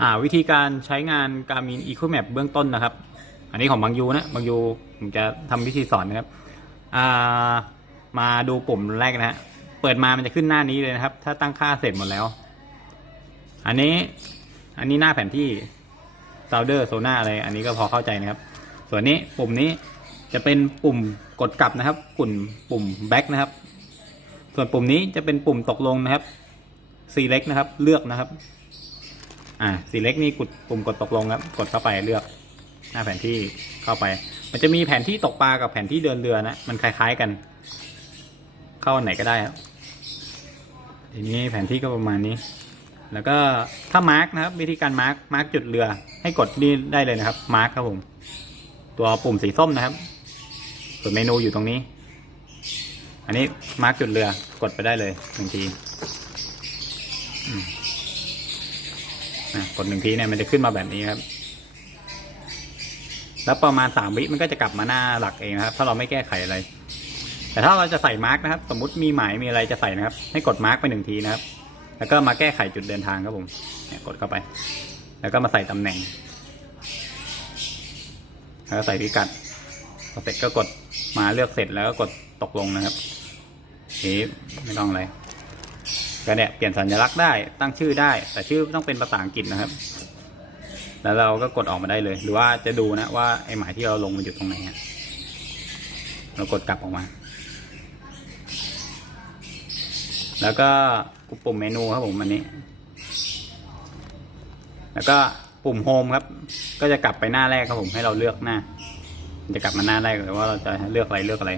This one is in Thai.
อ่าวิธีการใช้งาน Garmin Eco Map เบื้องต้นนะครับ อันนี้ของบางยูนะบางยูผมจะทำวิธีสอนนะครับอ่ามาดูปุ่มแรกนะฮะเปิดมามันจะขึ้นหน้านี้เลยนะครับ ถ้าตั้งค่าเสร็จหมดแล้ว อันนี้ อันนี้หน้าแผนที่ซาวเดอร์โซน่าอะไร อันนี้ก็พอเข้าใจนะครับ ส่วนนี้ปุ่มนี้จะเป็นปุ่มกดกลับนะครับ ปุ่มปุ่มแบ็กนะครับ ส่วนปุ่มนี้จะเป็นปุ่มตกลงนะครับ select นะครับ เลือกนะครับ อ่า select นี่กดปุ่มกดตกลงครับ กดเข้าไปเลือกหน้าแผนที่เข้าไป มันจะมีแผนที่ตกปลากับแผนที่เดินเรือนะ มันคล้ายๆกัน เข้าอันไหนก็ได้ครับทีนี้แผนที่ก็ประมาณนี้ แล้วก็ถ้ามาร์กนะครับ วิธีการมาร์กมาร์กจุดเรือ ให้กดนี่ได้เลยนะครับ มาร์กครับผม ตัวปุ่มสีส้มนะครับ ส่วนเมนูอยู่ตรงนี้ อันนี้มาร์กจุดเรือ กดไปได้เลยหนึ่งที อืมอะกดหนึ่งทีเนี่ยมันจะขึ้นมาแบบนี้ครับ แล้วประมาณสามวิมันก็จะกลับมาหน้าหลักเองนะครับ ถ้าเราไม่แก้ไขอะไร แต่ถ้าเราจะใส่มาร์กนะครับ สมมติมีหมายมีอะไรจะใส่นะครับ ให้กดมาร์กไปหนึ่งทีนะครับ แล้วก็มาแก้ไขจุดเดินทางครับผมเนี่ยกดเข้าไป แล้วก็มาใส่ตำแหน่ง แล้วก็ใส่พิกัดพอเสร็จก็กดมาเลือกเสร็จแล้วก็กดตกลงนะครับนี้ไม่ต้องอะไร ก็เนี่ยเปลี่ยนสัญลักษณ์ได้ตั้งชื่อได้ แต่ชื่อต้องเป็นภาษาอังกฤษนะครับ แล้วเราก็กดออกมาได้เลย หรือว่าจะดูนะว่าไอหมายที่เราลงมันอยู่ตรงไหนฮะเรากดกลับออกมา แล้วก็ปุ่มเมนูครับผมอันนี้ แล้วก็ปุ่มโฮมครับ ก็จะกลับไปหน้าแรกครับผมให้เราเลือกหน้า จะกลับมาหน้าแรกเลยว่าเราจะเลือกอะไรเลือกอะไร